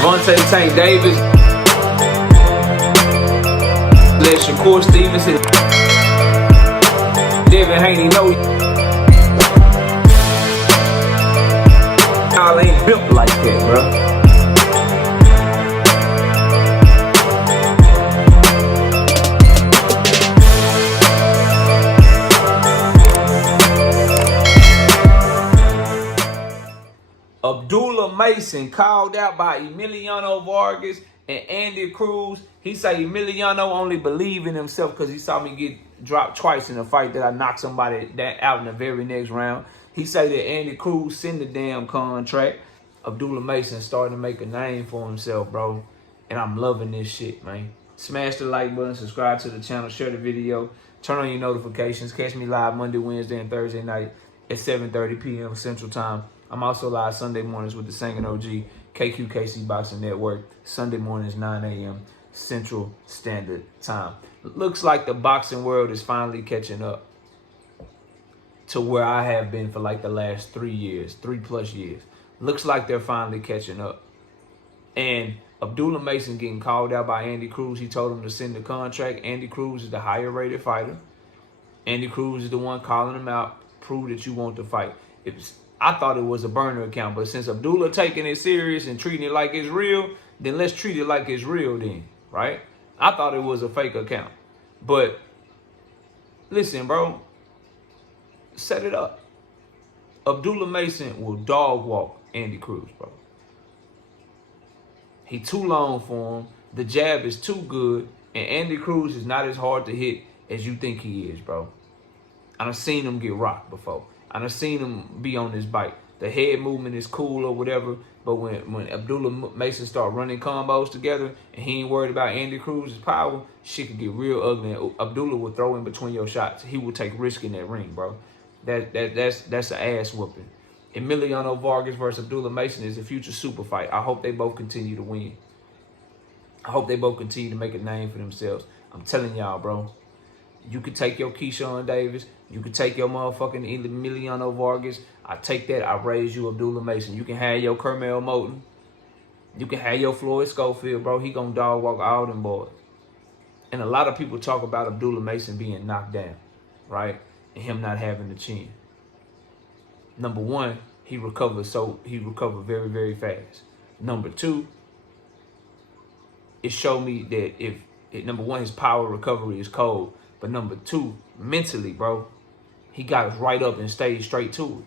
Devontae Tank Davis. Let Shakur Stevenson. Devin Haney know y'all ain't built like that, bro. Abdullah Mason called out by Emiliano Vargas and Andy Cruz. He said Emiliano only believed in himself because he saw me get dropped twice in a fight that I knocked somebody out in the very next round. He said that Andy Cruz sent the damn contract. Abdullah Mason starting to make a name for himself, bro. And I'm loving this shit, man. Smash the like button, subscribe to the channel, share the video, turn on your notifications. Catch me live Monday, Wednesday, and Thursday night at 7:30 p.m. Central Time. I'm also live Sunday mornings with the Singing OG, KQKC Boxing Network. Sunday mornings, 9 a.m. Central Standard Time. Looks like the boxing world is finally catching up to where I have been for like the last 3 years, 3+ years. Looks like they're finally catching up. And Abdullah Mason getting called out by Andy Cruz. He told him to send the contract. Andy Cruz is the higher rated fighter. Andy Cruz is the one calling him out. Prove that you want to fight. I thought it was a burner account, but since Abdullah taking it serious and treating it like it's real, then let's treat it like it's real then, right? I thought it was a fake account. But listen, bro, set it up. Abdullah Mason will dog walk Andy Cruz, bro. He too long for him. The jab is too good, and Andy Cruz is not as hard to hit as you think he is, bro. I done seen him get rocked before. I done seen him be on this bike. The head movement is cool or whatever, but when Abdullah Mason start running combos together and he ain't worried about Andy Cruz's power, shit could get real ugly. And Abdullah will throw in between your shots. He will take risk in that ring, bro. That's an ass whooping. Emiliano Vargas versus Abdullah Mason is a future super fight. I hope they both continue to win. I hope they both continue to make a name for themselves. I'm telling y'all, bro. You could take your Keyshawn Davis. You could take your motherfucking Emiliano Vargas. I take that. I raise you Abdullah Mason. You can have your Kermel Moton. You can have your Floyd Schofield, bro. He gonna dog walk all them boys. And a lot of people talk about Abdullah Mason being knocked down, right? And him not having the chin. Number one, he recovered very, very fast. Number two, it showed me that number one, his power recovery is cold. But number two, mentally, bro, he got us right up and stayed straight to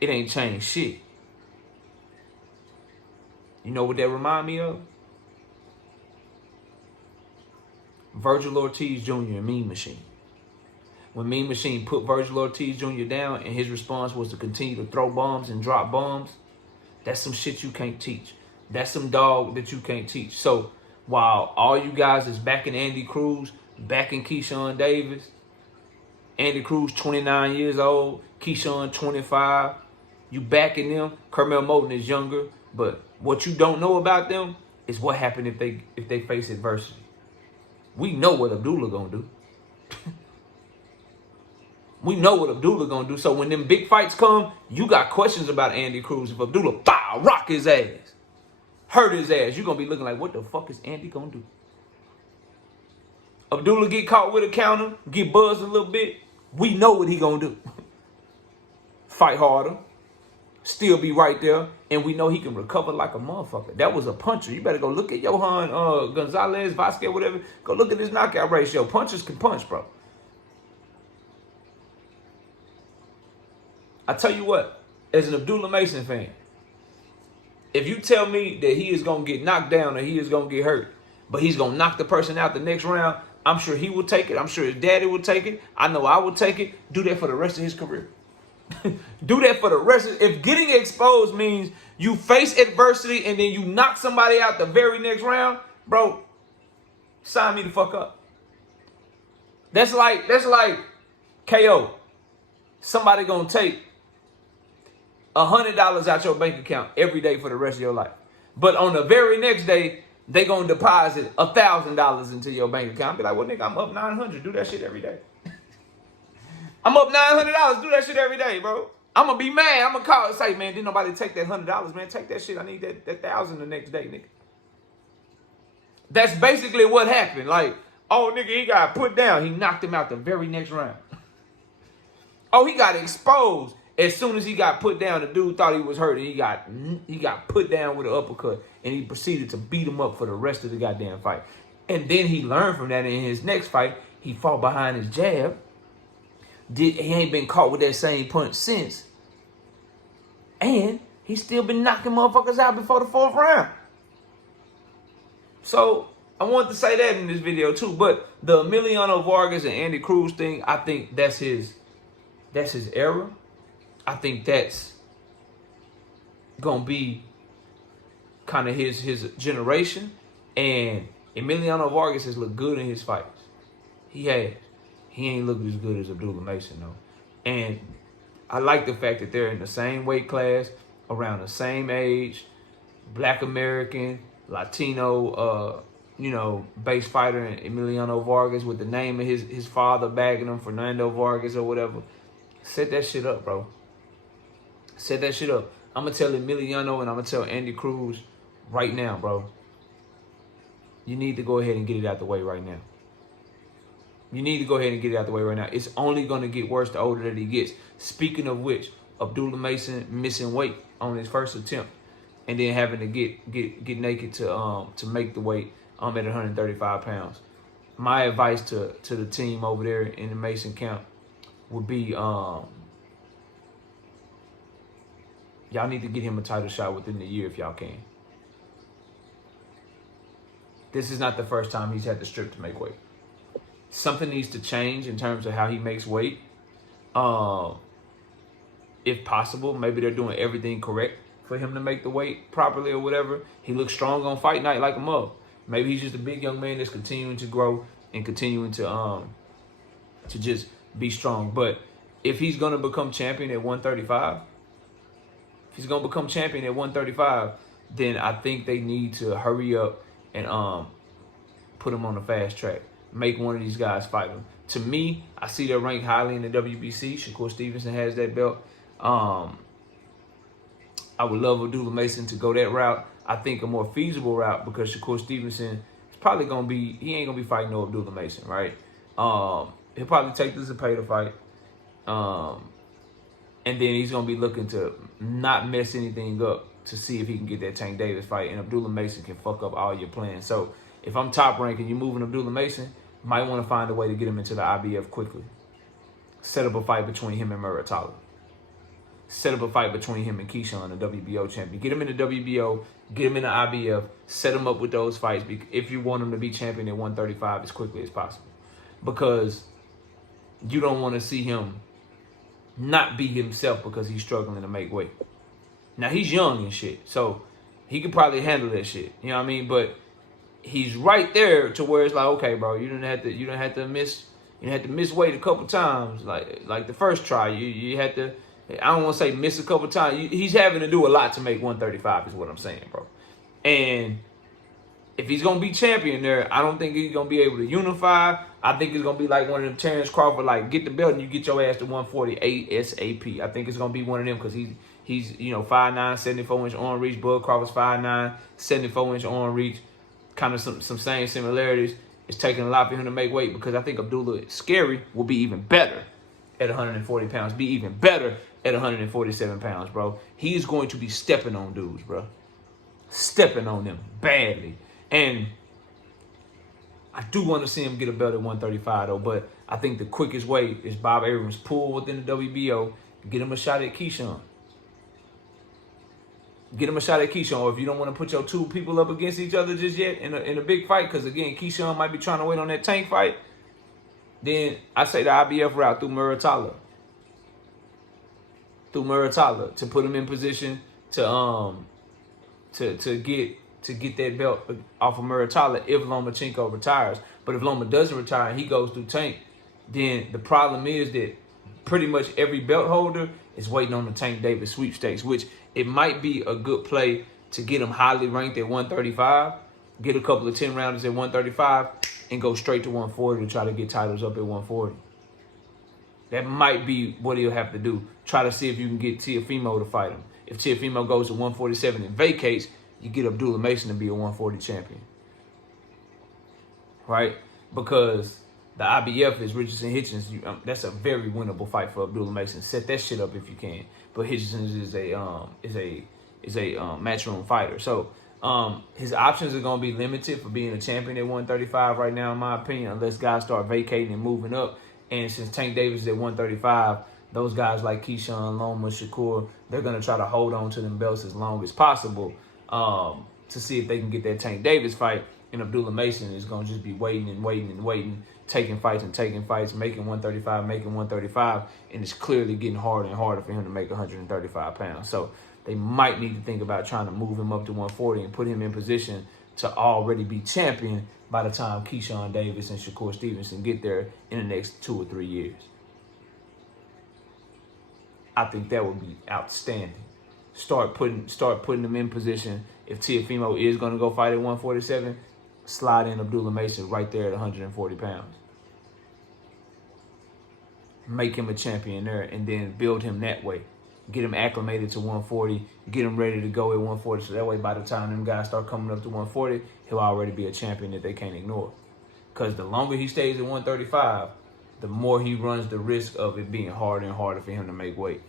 it. It ain't changed shit. You know what that remind me of? Virgil Ortiz Jr. and Mean Machine. When Mean Machine put Virgil Ortiz Jr. down and his response was to continue to throw bombs and drop bombs, that's some shit you can't teach. That's some dog that you can't teach. So while all you guys is backing Andy Cruz, backing Keyshawn Davis, Andy Cruz 29 years old, Keyshawn 25, you backing them. Kermel Moton is younger, but what you don't know about them is what happened if they face adversity. We know what Abdullah gonna do. We know what Abdullah gonna do. So when them big fights come, you got questions about Andy Cruz. If Abdullah, rock his ass, hurt his ass, you're gonna be looking like, what the fuck is Andy gonna do? Abdullah get caught with a counter, get buzzed a little bit, we know what he gonna do. Fight harder, still be right there, and we know he can recover like a motherfucker. That was a puncher. You better go look at Johan Gonzalez, Vasquez, whatever. Go look at his knockout ratio. Punchers can punch, bro. I tell you what, as an Abdullah Mason fan, if you tell me that he is gonna get knocked down or he is gonna get hurt, but he's gonna knock the person out the next round, I'm sure he will take it. I'm sure his daddy will take it. I know I will take it. Do that for the rest of his career. Do that for the rest of if getting exposed means you face adversity and then you knock somebody out the very next round, bro, sign me the fuck up. That's like KO. Somebody gonna take $100 out your bank account every day for the rest of your life. But on the very next day, they gonna deposit $1,000 into your bank account. Be like, well, nigga, I'm up $900. Do that shit every day. I'm up $900. Do that shit every day, bro. I'm gonna be mad. I'm gonna call and say, man, didn't nobody take that $100, man? Take that shit. I need that 1,000 the next day, nigga. That's basically what happened. Like, oh, nigga, he got put down. He knocked him out the very next round. Oh, he got exposed. As soon as he got put down, the dude thought he was hurt, and he got put down with an uppercut, and he proceeded to beat him up for the rest of the goddamn fight. And then he learned from that. In his next fight, he fought behind his jab. He ain't been caught with that same punch since. And he's still been knocking motherfuckers out before the 4th round. So I wanted to say that in this video too. But the Emiliano Vargas and Andy Cruz thing, I think that's his era. I think that's gonna be kind of his generation. And Emiliano Vargas has looked good in his fights. He has. He ain't looked as good as Abdullah Mason though. And I like the fact that they're in the same weight class, around the same age, Black American, Latino, base fighter, and Emiliano Vargas with the name of his father bagging him, Fernando Vargas or whatever. Set that shit up, bro. Set that shit up. I'm going to tell Emiliano and I'm going to tell Andy Cruz right now, bro. You need to go ahead and get it out the way right now. You need to go ahead and get it out the way right now. It's only going to get worse the older that he gets. Speaking of which, Abdullah Mason missing weight on his first attempt and then having to get naked to make the weight at 135 pounds. My advice to the team over there in the Mason camp would be y'all need to get him a title shot within the year if y'all can. This is not the first time he's had to strip to make weight. Something needs to change in terms of how he makes weight. If possible, maybe they're doing everything correct for him to make the weight properly or whatever. He looks strong on fight night like a mug. Maybe he's just a big young man that's continuing to grow and continuing to just be strong. But if he's gonna become champion at 135, then I think they need to hurry up and put him on the fast track. Make one of these guys fight him. To me, I see they're ranked highly in the WBC. Shakur Stevenson has that belt. I would love Abdullah Mason to go that route. I think a more feasible route, because Shakur Stevenson is probably going to be, he ain't going to be fighting no Abdullah Mason, right? He'll probably take this to pay the fight. And then he's going to be looking to not mess anything up to see if he can get that Tank Davis fight. And Abdullah Mason can fuck up all your plans. So if I'm top rank and you're moving Abdullah Mason, might want to find a way to get him into the IBF quickly. Set up a fight between him and Muratalla. Set up a fight between him and Keyshawn, the WBO champion. Get him in the WBO, get him in the IBF, set him up with those fights if you want him to be champion at 135 as quickly as possible. Because you don't want to see him not be himself because he's struggling to make weight. Now, he's young and shit, so he could probably handle that shit. You know what I mean? But he's right there to where it's like, okay, bro, you don't have to miss weight a couple times, like the first try. You had to, I don't want to say miss a couple times. He's having to do a lot to make 135 is what I'm saying, bro. And if he's going to be champion there, I don't think he's going to be able to unify. I think it's going to be like one of them Terrence Crawford, like, get the belt and you get your ass to 148 ASAP. I think it's going to be one of them because he's 5'9", 74-inch arm reach. Bud Crawford's 5'9", 74-inch arm reach. Kind of some same similarities. It's taking a lot for him to make weight because I think Abdullah Scary will be even better at 140 pounds, be even better at 147 pounds, bro. He's going to be stepping on dudes, bro. Stepping on them badly. And I do want to see him get a belt at 135, though, but I think the quickest way is Bob Abrams' pull within the WBO, get him a shot at Keyshawn. Get him a shot at Keyshawn. Or if you don't want to put your two people up against each other just yet in a big fight, because, again, Keyshawn might be trying to wait on that Tank fight, then I say the IBF route through Muratalla. To put him in position to get that belt off of Muratalla if Lomachenko retires. But if Loma doesn't retire and he goes through Tank, then the problem is that pretty much every belt holder is waiting on the Tank Davis sweepstakes, which it might be a good play to get him highly ranked at 135, get a couple of 10 rounders at 135, and go straight to 140 to try to get titles up at 140. That might be what he'll have to do try to see if you can get Teofimo to fight him. If Teofimo goes to 147 and vacates, you get Abdullah Mason to be a 140 champion. Right? Because the IBF is Richardson Hitchens. That's a very winnable fight for Abdullah Mason. Set that shit up if you can. But Hitchens is a matchroom fighter. So his options are gonna be limited for being a champion at 135 right now, in my opinion, unless guys start vacating and moving up. And since Tank Davis is at 135, those guys like Keyshawn, Loma, Shakur, they're gonna try to hold on to them belts as long as possible to see if they can get that Tank Davis fight. And Abdullah Mason is going to just be waiting and waiting and waiting, taking fights and taking fights, making 135, making 135, and it's clearly getting harder and harder for him to make 135 pounds. So they might need to think about trying to move him up to 140 and put him in position to already be champion by the time Keyshawn Davis and Shakur Stevenson get there in the next 2 or 3 years. I think that would be outstanding. Start putting them in position. If Teofimo is going to go fight at 147, slide in Abdullah Mason right there at 140 pounds. Make him a champion there and then build him that way. Get him acclimated to 140, get him ready to go at 140. So that way by the time them guys start coming up to 140, he'll already be a champion that they can't ignore. Because the longer he stays at 135, the more he runs the risk of it being harder and harder for him to make weight.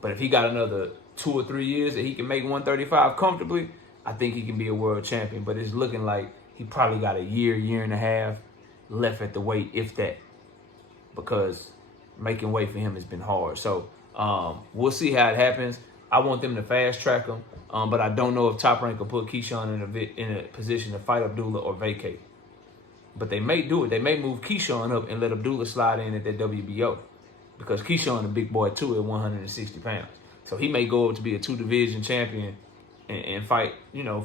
But if he got another 2 or 3 years that he can make 135 comfortably, I think he can be a world champion. But it's looking like he probably got a year and a half left at the weight, if that, because making weight for him has been hard. So we'll see how it happens. I want them to fast track him, but I don't know if Top Rank will put Keyshawn in a position to fight Abdullah or vacate. But they may do it. They may move Keyshawn up and let Abdullah slide in at that WBO, because Keyshawn a big boy too at 160 pounds. So he may go up to be a 2-division champion and fight,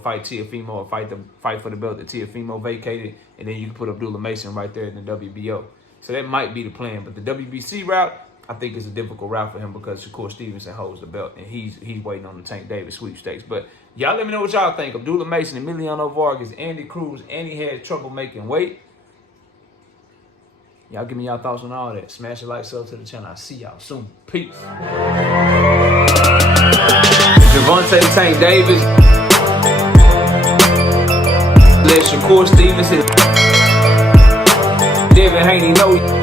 fight Teofimo or fight for the belt that Teofimo vacated, and then you can put Abdullah Mason right there in the WBO. So that might be the plan. But the WBC route, I think, is a difficult route for him because Shakur Stevenson holds the belt and he's waiting on the Tank Davis sweepstakes. But y'all let me know what y'all think. Abdullah Mason, Emiliano Vargas, Andy Cruz, and he had trouble making weight. Y'all give me y'all thoughts on all that. Smash a like, sub to the channel. I'll see y'all soon. Peace. Gervonta Tank Davis. Let Shakur Stevenson. Devin Haney know.